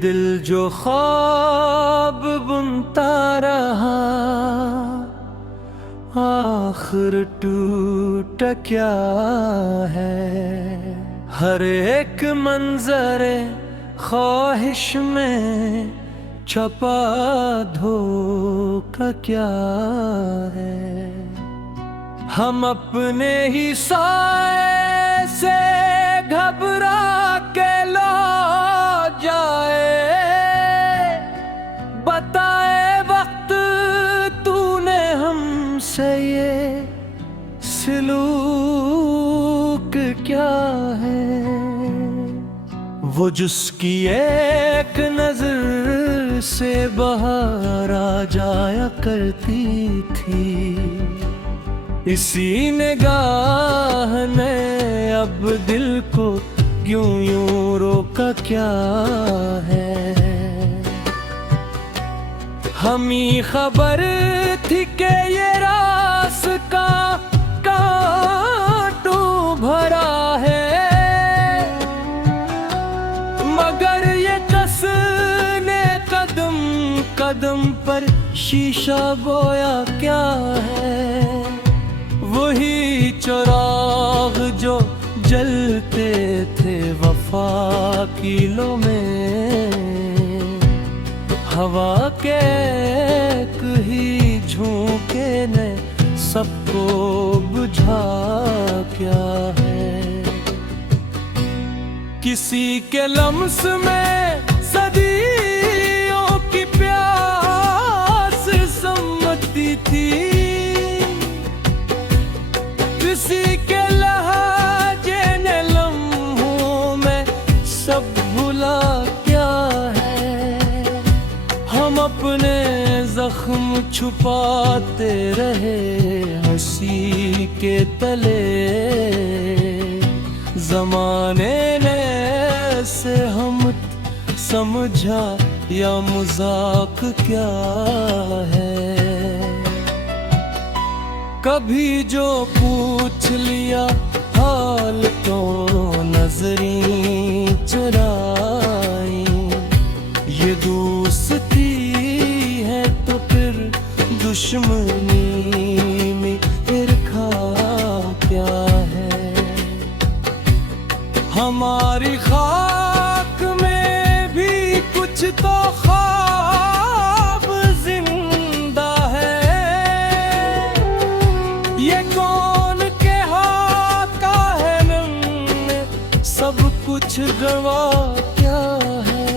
दिल जो ख्वाब बुनता रहा आखिर टूट क्या है। हर एक मंजरे ख्वाहिश में छपा धोखा क्या है। हम अपने ही साए से घबरा के लो जाए। बताए वक्त तूने हमसे ये सलूक क्या है। वो जिसकी एक नजर से बाहर आ जाया करती थी, इसी निगाह ने अब दिल को क्यों यूं रोका क्या है। हमें खबर थी कि ये रास्ता कांटों भरा है, मगर ये कसने कदम कदम पर शीशा बोया क्या है। वही चिराग जो जलते थे वफा की लो में, हवा के ही झोंके ने सबको बुझा क्या है। किसी के लम्स में सदियों की प्यास सम्मति थी, किसी के लहजे ने लम्हों में सब भुला क्या है। हम अपने जख्म छुपाते रहे हंसी के तले, जमाने ने से हम समझा या मजाक क्या है। कभी जो पूछ लिया हाल तो नजरें चुराई, ये दोस्ती है तो फिर दुश्मनी में ईर्खा क्या है। हमारी खाक में भी कुछ तो ख्वाब जिंदा है, ये कौन के हाथ का है हमने सब कुछ गवा क्या है।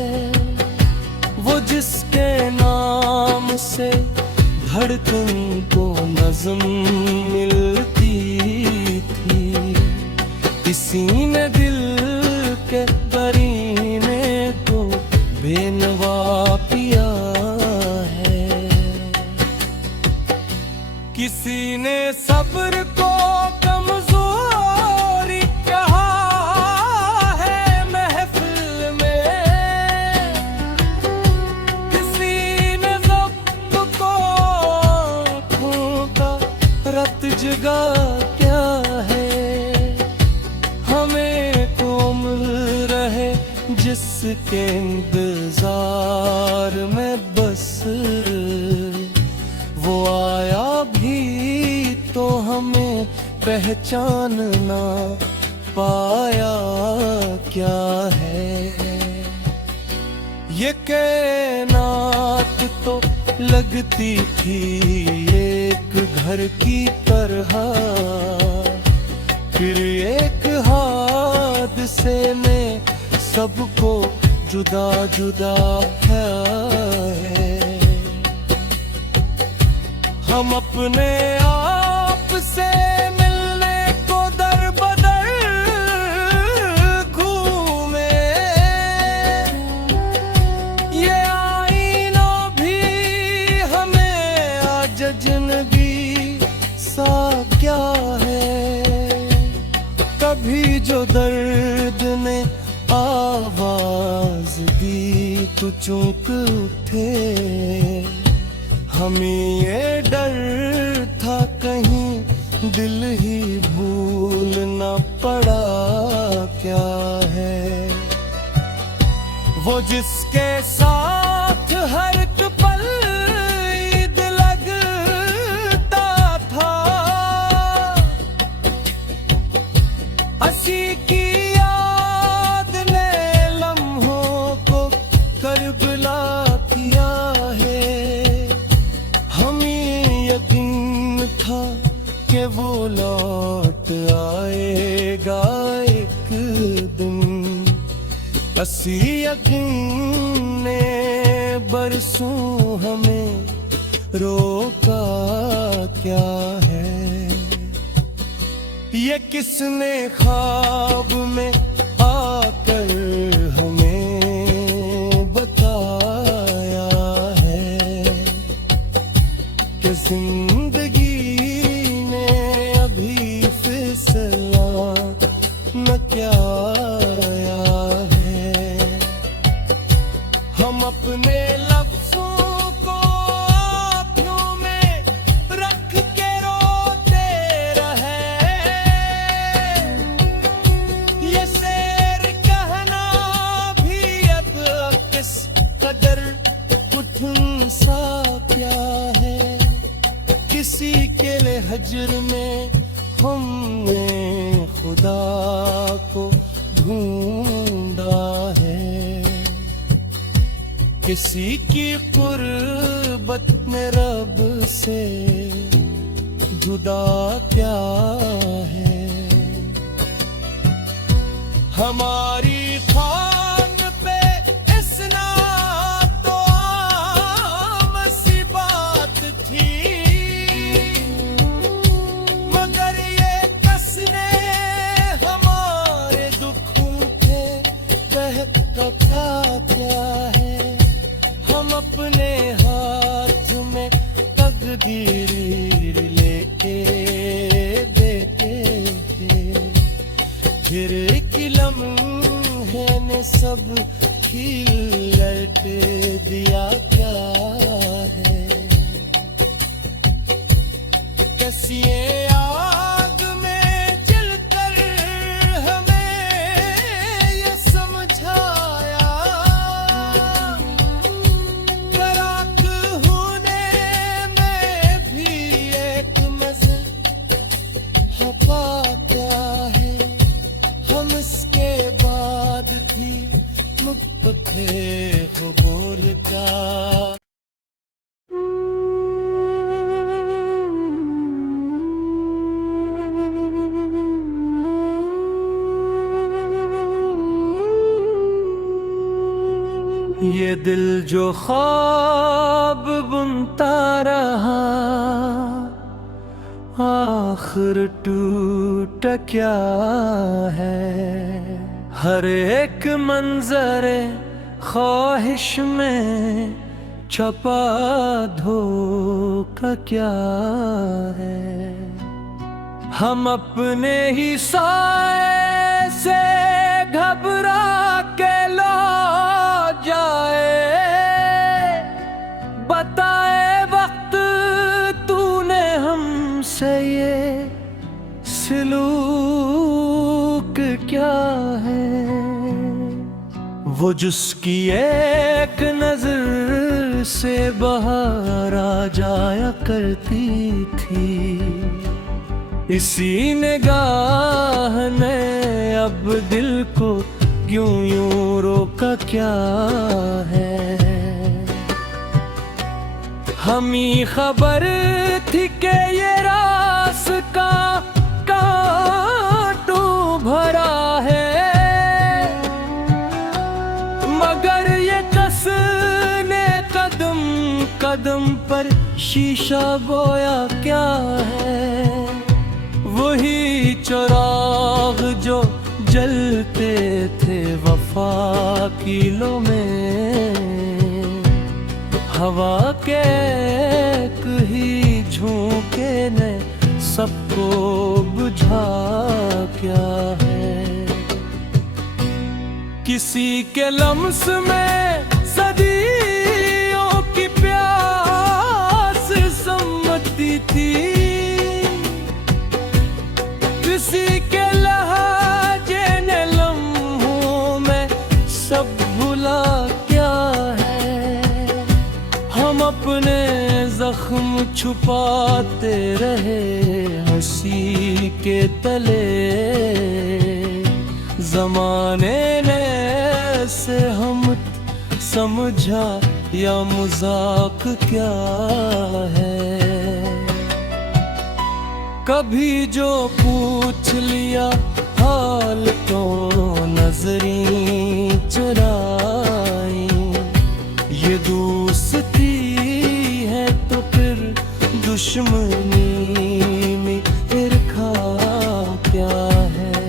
वो जिसके नाम से धड़कन को नज़्म मिलती थी, इसी ने दिल के करीने को बेनवा पिया है। किसी ने सब्र को कमजोरी कहा है महफिल में, किसी ने ज़ब्त को आँखों का रत जगा क्या है। हमें तो उम्र रहे जिसके इंतजार में बस, वो आया भी तो हमें पहचान ना पाया क्या है। ये कायनात तो लगती थी एक घर की तरह, फिर एक हादसे ने सबको जुदा जुदा है। हम अपने आप से मिलने को दर बदर घूमे, ये आईना भी हमें आज अजनबी सा क्या है। कभी जो दर्द ने आवाज दी तो चूक उठे, हमें ये डर था कहीं दिल ही भूल न पड़ा क्या है। वो जिसके साथ हर एक पल ईद लगता था, हंसी की याद ने लम्हों को करबला किया है। हमें यकीन था कि वो लौट आएगा एक दिन, हंसी यकीन ने बरसों हमें रोका क्या है। ये किसने ख्वाब में आकर हमें बताया है कि जिंदगी ने अभी फिसला न क्या अपने लफ्ज़ों को आँखों में रख के रोते रहे। ये शेर कहना भी अब किस कदर कठिन सा क्या है। किसी के लिए हजर में हमने खुदा को ढूंढा है, किसी की कुर्बत में रब से जुदा क्या है। हमारी खान पे इसना तो आम सी बात थी, मगर ये कसने हमारे दुखों पे बहता क्या है। हम अपने हाथ में तकदीर लेके देते थे, फिर एक लम्हे ने सब खिल दिया क्या है। कैसी आग में जलकर हमें ये समझाया, क्या है। हम इसके बाद भी मुक्त थे वो बोलता। ये दिल जो ख्वाब बुनता रहा, आखिर टूट क्या है। हर एक मंजरे ख्वाहिश में छपा धोखा क्या है। हम अपने ही साए से घबरा के लो जाए, बताए वक्त तूने हमसे ये सलूक क्या है। वो जिसकी एक नजर से बाहर आ जाया करती थी, इसी निगाह ने अब दिल को क्यों यूं रोका क्या है। हमें खबर थी कि ये रास्ता कांटों भरा है, मगर ये कसने कदम कदम पर शीशा बोया क्या है। वही चिराग जो जलते थे वफा की लो में, हवा के कहीं झोंके ने सबको बुझा क्या है। किसी के लम्स में सदियों की प्यास सम्मति थी, किसी के लहजे ने लम्हों में सब भुला अपने जख्म छुपाते रहे हंसी के तले, जमाने ने से हम समझा या मजाक क्या है। कभी जो पूछ लिया हाल तो नजरें चुराई, ये दोस्ती है तो फिर दुश्मनी में ईर्खा क्या है।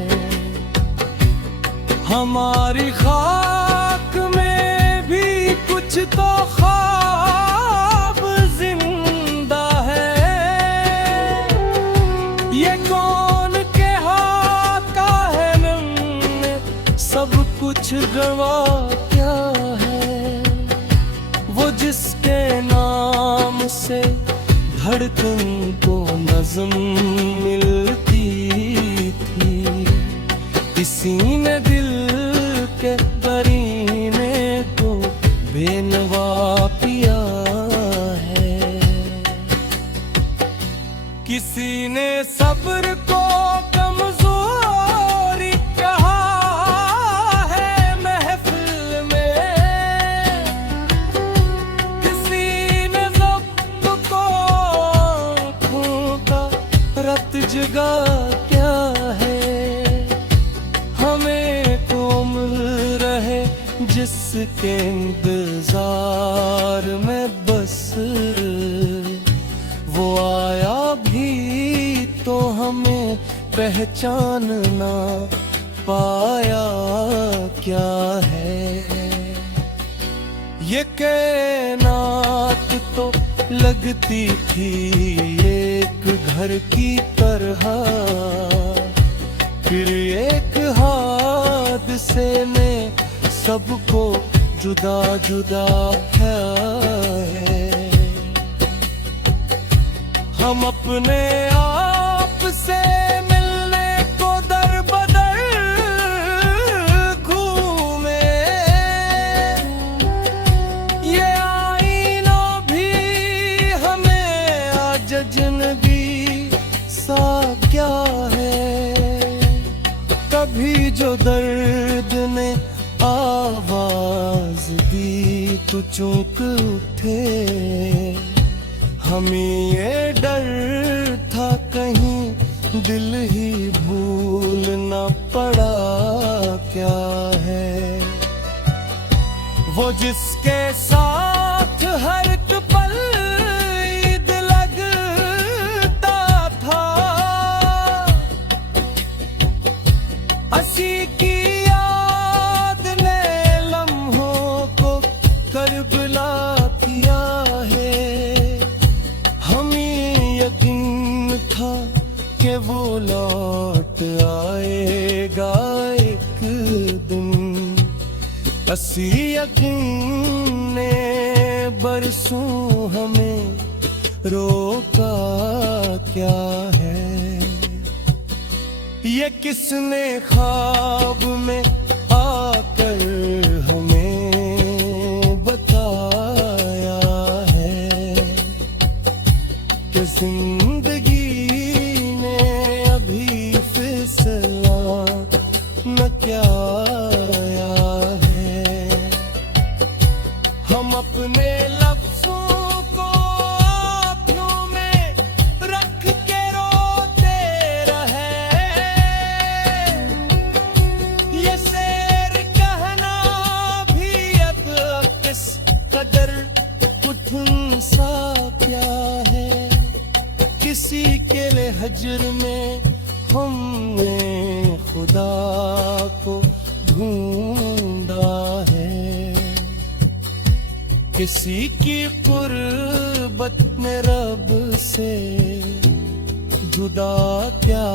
हमारी खाक में भी कुछ तो ख्वाब जिंदा है, ये कौन के हाथ का है मैंने सब कुछ गवा क्या है। वो जिसके नाम से धड़कन को नज़्म मिलती थी, किसी ने दिल के करीने को बेनवा पिया है। किसी ने सब्र को कमजोरी कहा है महफिल में, किसी ने ज़ब्त को आँखों का रत जगा क्या है। हमें तो उम्र रहे जिसके इंतजार में बस, वो आया भी तो हमें पहचान ना पाया क्या है। ये कायनात तो लगती थी एक घर की तरह, फिर एक हादसे ने सबको जुदा जुदा है। हम अपने आप से मिलने को दर बदर घूमे, ये आईना भी हमें आज अजनबी सा क्या है। कभी जो दर्द ने आवाज दी तो चूक उठे, हमें ये डर था कहीं दिल ही भूल न पड़ा क्या है। वो जिसके साथ हर एक पल ईद लगता था, हंसी की याद ने लम्हों को करबला किया है। हमें यकीन था कि वो लौट आएगा एक दिन, हंसी यकीन ने बरसों हमें रोका क्या है। ये किसने ख्वाब में आकर हमें बताया है कि जिंदगी ने अभी फैसला न क्या है। हम अपने लफ्जों को आँखों में रख के रोते रहे, ये शेर कहना भी अब किस कदर कठिन सा क्या है। किसी के लिए हजर में हमने खुदा को ढूंढा है, किसी की कुर्बत में रब से जुदा क्या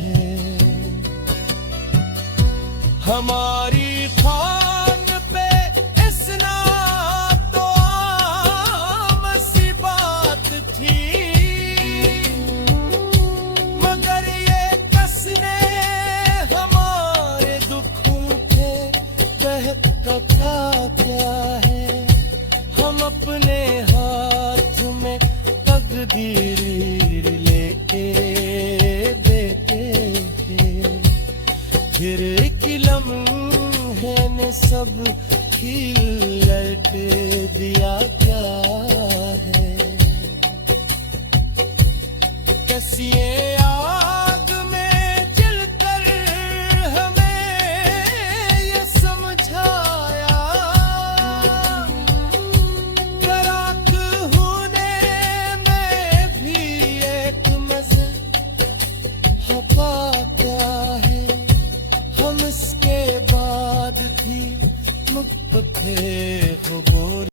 है। हमारी खान पे इसना तो आम सी बात थी, मगर ये कसने हमारे दुखों के बहक का क्या है। हम अपने सब खिल गए थे।